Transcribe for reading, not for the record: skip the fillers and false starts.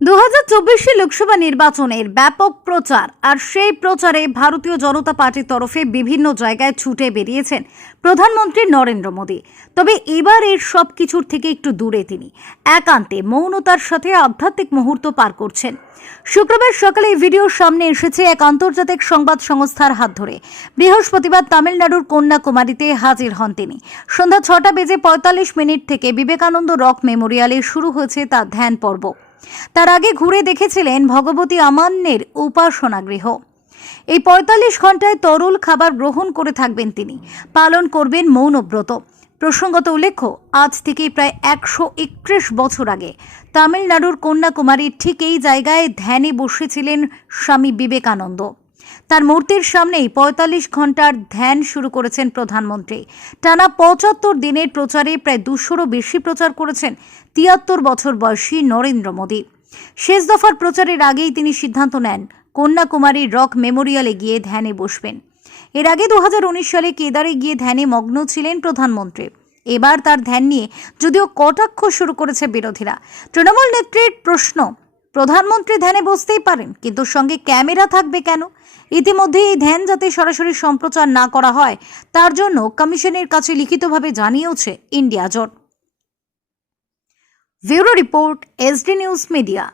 2024 লোকসভা নির্বাচনের ব্যাপক প্রচার আর সেই প্রচারে ভারতীয় জনতা পার্টির তরফে বিভিন্ন জায়গায় ছুটে বেরিয়েছেন প্রধানমন্ত্রী নরেন্দ্র মোদী। তবে এবার এর সব কিছুর থেকে একটু দূরে তিনি একান্তে মৌনতার সাথে আধ্যাত্মিক মুহূর্ত পার করছেন। শুক্রবার সকালে এই ভিডিওর সামনে এসেছে এক আন্তর্জাতিক সংবাদ সংস্থার হাত ধরে। বৃহস্পতিবার তামিলনাড়ুর কন্যাকুমারীতে হাজির হন তিনি। সন্ধ্যা 6:45 থেকে বিবেকানন্দ রক মেমোরিয়ালে শুরু হয়েছে তার ধ্যান পর্ব। তার আগে ঘুরে দেখেছিলেন ভগবতী আমান্নের উপাসনা গৃহ। এই 45 ঘন্টায় তরল খাবার গ্রহণ করে থাকবেন তিনি, পালন করবেন মৌনব্রত। প্রসঙ্গত উল্লেখ্য, আজ থেকে প্রায় 131 বছর আগে তামিলনাড়ুর কন্যাকুমারীর ঠিক এই জায়গায় ধ্যানে বসেছিলেন স্বামী বিবেকানন্দ। তার মূর্তির সামনেই 45 ঘন্টার ধ্যান শুরু করেছেন প্রধানমন্ত্রী। টানা 75 দিনের প্রচারে প্রায় 200-রও বেশি প্রচার করেছেন 73 বছর বয়সী নরেন্দ্র মোদী। শেষ দফার প্রচারের আগেই তিনি সিদ্ধান্ত নেন কন্যাকুমারীর রক মেমোরিয়ালে গিয়ে ধ্যানে বসবেন। এর আগে 2019 সালে কেদারে গিয়ে ধ্যানে মগ্ন ছিলেন প্রধানমন্ত্রী। এবার তার ধ্যান নিয়ে যদিও কটাক্ষ শুরু করেছে বিরোধীরা। তৃণমূল নেত্রীর প্রশ্ন, প্রধানমন্ত্রী ধ্যানে বসতেই পারেন, কিন্তু সঙ্গে ক্যামেরা থাকবে কেন? ইতিমধ্যে এই ধ্যান যাতে সরাসরি সম্প্রচার না করা হয় তার জন্য কমিশনের কাছে লিখিতভাবে জানিয়েছে ইন্ডিয়া জোট। Bureau report, SD news media.